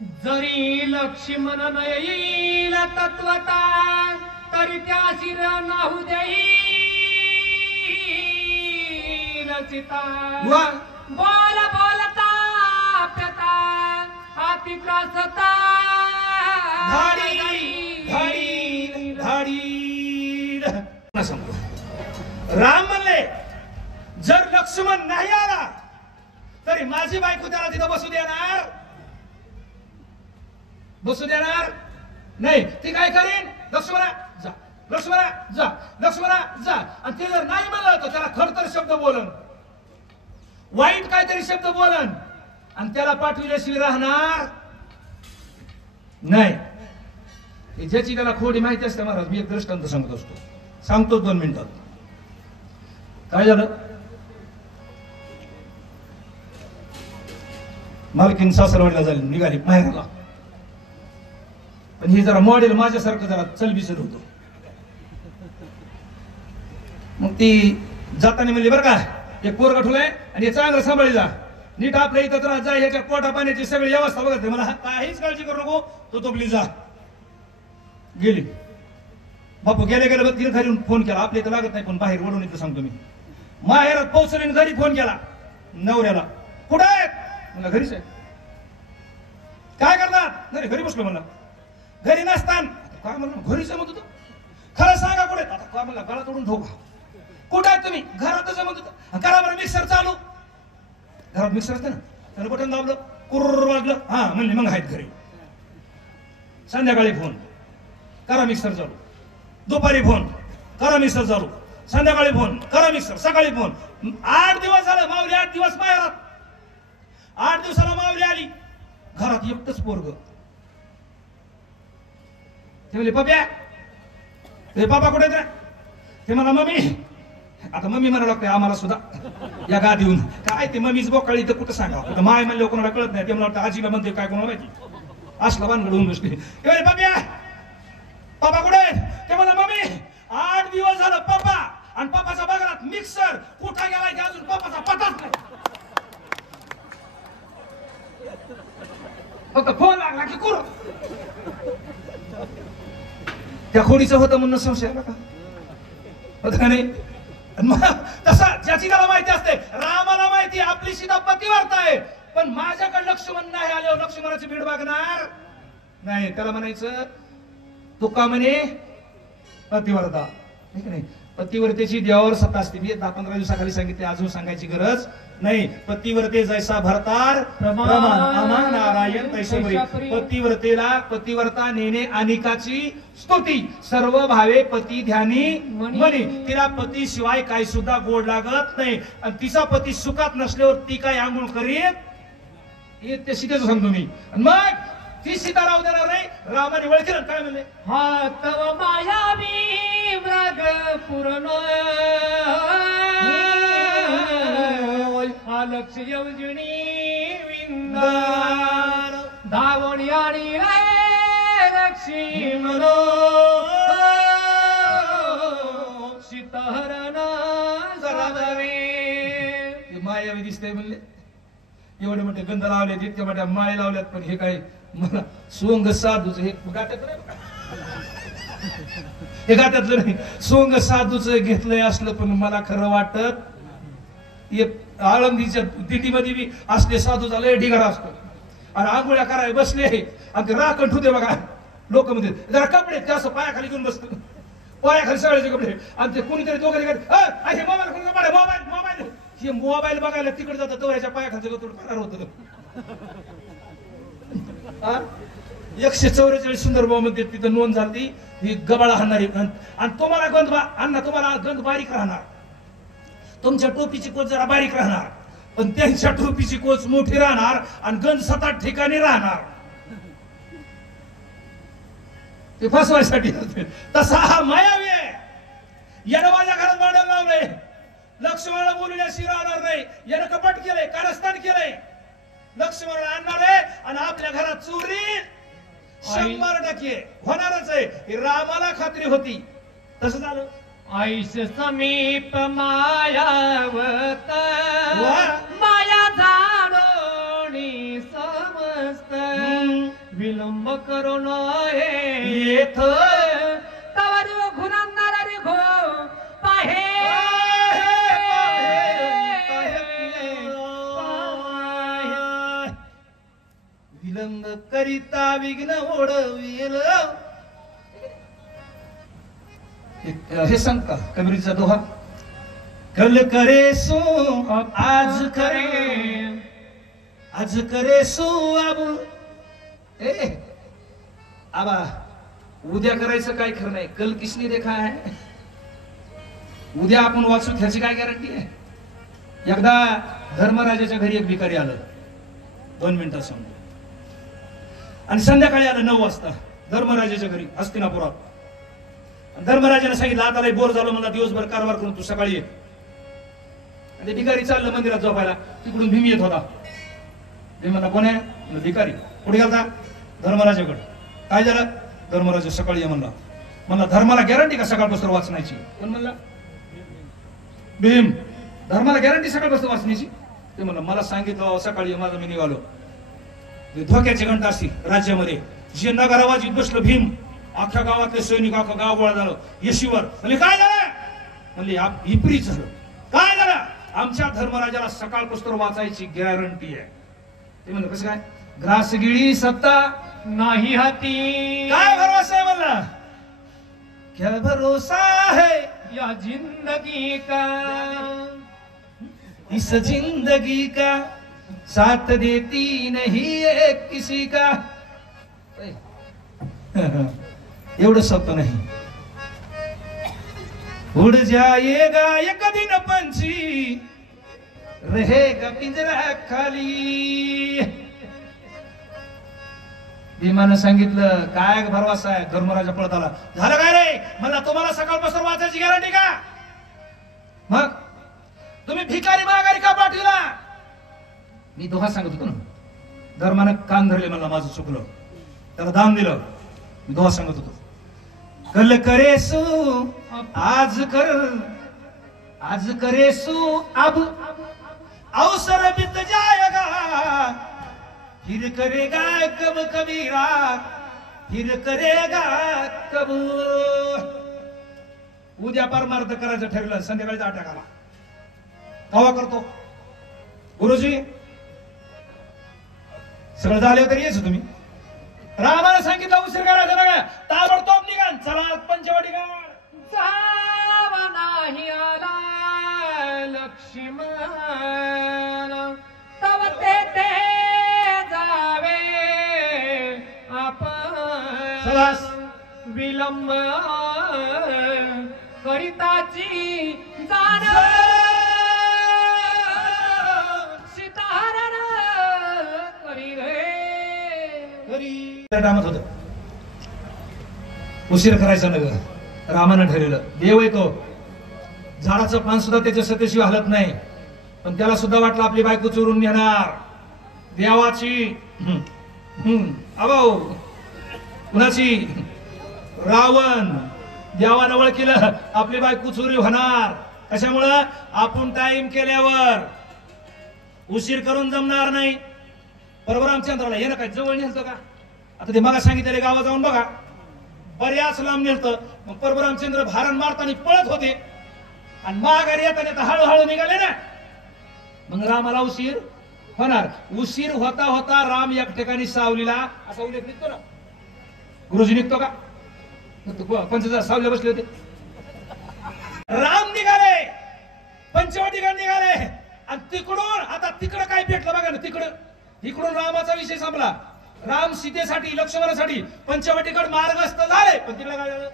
जरी लक्ष्मण न येईल तत्वता तरी त्या शिर नाहू देईल सीता बोल बोलता प्यता अति त्रासता राम म्हणले जर लक्ष्मण नाही आला तरी माझी बायको त्याला तिथं बसू देणार नाही. ती काय करेन? लक्ष्मणा जा, लक्ष्मणा जा, लक्ष्मणा जा. आणि ते जर नाही म्हणलं तर त्याला खरतर शब्द बोलन, वाईट काहीतरी शब्द बोलन आणि त्याला पाठविल्याशिवाय राहणार नाही. ज्याची त्याला खोडी माहिती असते महाराज. मी एक दृष्टांत सांगतो 2 मिनिटात. काय झालं? मालकीन सासरवाडीला झाली, निघाली माहेरला. पण ही जरा मॉडेल माझ्यासारखं जरा चलबिचल होतो. मग ती जाताना म्हणली बरं का, एक पोरगा ठुलाय आणि हे चांगलं सांभाळी जा, नीट आपल्या इथं तर जा, ह्याच्या पोटा पाण्याची सगळी व्यवस्था बघते, मला काहीच काळजी करू नको, तो आपली जा. गेली. बापू गेले तिने घरी फोन केला. आपल्या इथं लागत नाही पण बाहेर ओढून इथं सांगतो मी. माहेरात पोहोचले घरी फोन केला नवऱ्याला. कुठे आहेत? मला घरीच आहे. काय करणार? नाही घरी बसलो म्हणला. घरी नसताना काय म्हणलं? घरीच म्हणत होतो. खरं सांगा कुठे? आता काय म्हणला? गळा तोडून ठोका. कुठे आहेत तुम्ही? घरातच म्हणत होतो. करा बरं मिक्सर चालू. घरात मिक्सर असते ना, त्याला बटन दाबलं, कुर्र वाजलं. हा म्हणले मग आहेत घरी. संध्याकाळी फोन करा मिक्सर चालू, दुपारी फोन करा मिक्सर चालू, संध्याकाळी फोन करा मिक्सर, सकाळी फोन. 8 दिवस झालं. माऊली 8 दिवस माहेरात. 8 दिवसाला माऊली आली. घरात एकटंच पोरग. ते म्हणले पप्या, ते पापा कुठे रे? ते म्हणा मम्मी. आता मम्मी म्हणायला लागते आम्हाला सुद्धा या गादी येऊन. काय ते मम्मीच बोकाळी तर कुठं सांगा. कुठं माय म्हणले कोणाला कळत नाही. ते मला वाटतं आजीला म्हणते काय कोणाला माहिती. असला भानगड होऊन बसली. ते म्हणले पप्या, पापा कुठे? ते म्हणा मम्मी 8 दिवस झालं पप्पा आणि पप्पाचा बघात मिक्सर कुठं गेलाय ते अजून पप्पाचा पताच नाही. फक्त फोन लागला की कुर. त्या खोडीचं होतं म्हणून संशय आला का? होत का नाही? तसा ज्याची त्याला माहिती असते. रामाला माहिती आपली सीता पतिव्रता आहे, पण माझ्याकडे लक्ष्मण नाही आल्यावर लक्ष्मणाची भीड बघणार नाही. त्याला म्हणायचं तुका म्हणे पतिव्रता. ठीक नाही? पतिव्रतेची देवावर सत्ता असते. मी 10-15 दिवसाखाली सांगितले, अजून सांगायची गरज नाही. पतिव्रते जैसा भरतार प्रमाण आमा नारायण तैसे बळी. पतिव्रतेला पतिव्रता नेणे अनिकाची स्तुती. सर्व भावे पती ध्यानी म्हणे. तिला पती शिवाय काही सुद्धा गोड लागत नाही. आणि तिचा पती सुखात नसल्यावर ती काय आंघोळ करीत हे ते सीतेचं सांगतो मी. मग ती सीता राहू देणार नाही. रामाने वळखलं काय म्हणले? हा तव मायावी मृग पूर्ण लक्ष योजनी विंदार धावणी आणि लक्ष्मण सीताहरण जरावे. मायावी दिसते म्हणले. एवढे मोठे गंध लावले, इतक्या मोठ्या माळे लावल्यात, पण हे काय मला सोंग साधूच हे गाठ्यात नाही. हे गाठ्यातलं नाही. सोंग साधूच घेतलंय असलं, पण मला खरं वाटत आळंदीच्या दिंडीमध्ये बी असले साधू झाले ढिगारा असतो. आणि आंघोळ्या करायला बसले आणि ते राखण ठुते बघा लोक मध्ये जरा कपडे ते असं पायाखाली घेऊन बसत, पायाखाली सगळ्याचे कपडे. आणि ते कोणीतरी दोघांनी मोबाईल हे मोबाईल बघायला तिकडे जातात तो ह्याच्या पायाखालचं फरार होत. 144 सुंदर भाऊ मध्ये तिथं नोंद झाली. ही गबाळा हाणणारी. आणि तुम्हाला गंध अण्णा तुम्हाला गंध बारीक राहणार. तुमच्या टोपीची कोच जरा बारीक राहणार, पण त्यांच्या टोपीची कोच मोठी राहणार आणि गंज 7-8 ठिकाणी राहणार. ते फसवायसाठी. तसा हा मायावी आहे. यानं माझ्या घरात भांडण लावलंय. लक्ष्मणाला बोलण्याशी राहणार नाही. यानं कपट केलंय, कारस्थान केलंय. लक्ष्मणाला आणणार आहे आणि आपल्या घरात चोरी 100% होणारच आहे. ही रामाला खात्री होती. तसं झालं. ऐस समीप मायावत माया जाणोनी समस्त विलंब करू नये येथ तवर घुरंदर रे घो पाहे विलंब करिता विघ्न ओढविल. हे सांग का कबीरचा दोहा. कल करे सो आज करे, आज करे सो अब. ए आबा उद्या करायचं काय खरं नाही. कल किसने देखा आहे. उद्या आपण वाचू ह्याची काय गॅरंटी आहे. एकदा धर्मराजाच्या घरी एक भिकारी आलं 2 मिनिटात समोर, आणि संध्याकाळी आलं 9 वाजता धर्मराजाच्या घरी हस्तिनापुरात. धर्मराजाने सांगितलं आता लय बोर झालो, मला दिवसभर कारभार करून तू सकाळी ये. आणि ते भिकारी चाललं मंदिरात झोपायला. तिकडून भीम येत होता. भीम म्हणला कोण आहे. म्हणलं भिकारी. कुठे गेलता. धर्मराजाकडे. काय झालं. धर्मराजा सकाळी ये म्हणला. म्हणला धर्माला गॅरंटी का सकाळपासून वाचण्याची. पण म्हणला भीम धर्माला गॅरंटी सकाळपासून वाचण्याची. ते म्हणलं मला सांगितलं सकाळी माझा मी निघालो. धोक्याची घंटा असती राज्यामध्ये. जे नगरावाजीत बसलं भीम, अख्ख्या गावातले सैनिक अख्खं गाव गोळा झालं. येशीवर म्हणजे काय झालं. म्हणले विपरीत झालं. काय झालं. आमच्या धर्मराजाला सकाळपासून वाचायची गॅरंटी आहे. ते म्हणलं कसं काय. ग्रास गिळी सत्ता नाही हाती. काय भरोसा आहे म्हणला. क्या भरोसा है या जिंदगी का, इस जिंदगी का साथ देती नहीं एक किसी का. एवढं सोपं नाही. उड़ जाएगा एक दिन पंछी, रहेगा पिंजरा खाली. भीमानं सांगितलं काय भरवसा आहे. धर्मराजा पळत आला. झालं काय रे. मला तुम्हाला सकाळपासून वाचायची गॅरंटी का. मग तुम्ही भिकारी माघारी का पाठविला. मी दोहा सांगत होतो ना. धर्मानं कान धरले. मला माझं चुकलं. त्याला दान दिलं. मी दोहा सांगत होतो. कल करे सो आज कर, आज करे सो अब अवसर बीत जाएगा, फिर करेगा कब कबीरा, फिर करेगा कब. उद्या परमार्थ करायचं ठरलं. संध्याकाळीचा अटॅक आला. कवा करतो गुरुजी. सगळं झालं तरी यायचं तुम्ही. रामाला सांगितलं उशीर करायचं ना. ताबडतोब निघा. चला पंचवटी गाड. जावा नाही आला लक्ष्मण तव ते जावे शाबास. आपण. विलंब करिताची जाण सीताहरण करी रे. टाइमात होत. उशीर करायचा न ग. रामानं ठरवलं. देव येतो. झाडाचं पान सुद्धा त्याच्या सतेशिवाय हलत नाही. पण त्याला सुद्धा वाटलं आपली बायको चोरून नेणार. देवाची अभाव कुणाची. रावण. देवानं ओळखलं आपली बायको चोरी होणार. कशामुळं आपण टाइम केल्यावर उशीर करून जमणार नाही. बरोबर रामचंद्राला हे ना काय जवळ नेलतं का. आता ते मगा सांगितलेले गावात जाऊन बघा. बऱ्याच लांब नेलतं. मग परभरामचंद्र भारण मारताना पळत होते आणि माघारी येताना हळूहळू निघाले ना. मग रामाला उशीर होणार. उशीर होता होता राम एक ठिकाणी सावलीला. असा उल्लेख निघतो ना. गुरुजी निघतो का. 5000 सावले बसले होते. राम निघाले. पंचवटीकडे निघाले. आणि तिकडून आता तिकडं काय भेटलं बघा ना. इकडून रामाचा विषय संपला. राम सीतेसाठी लक्ष्मणासाठी पंचवटीकडे मार्गस्थ झाले. पण तिकडे काय झालं.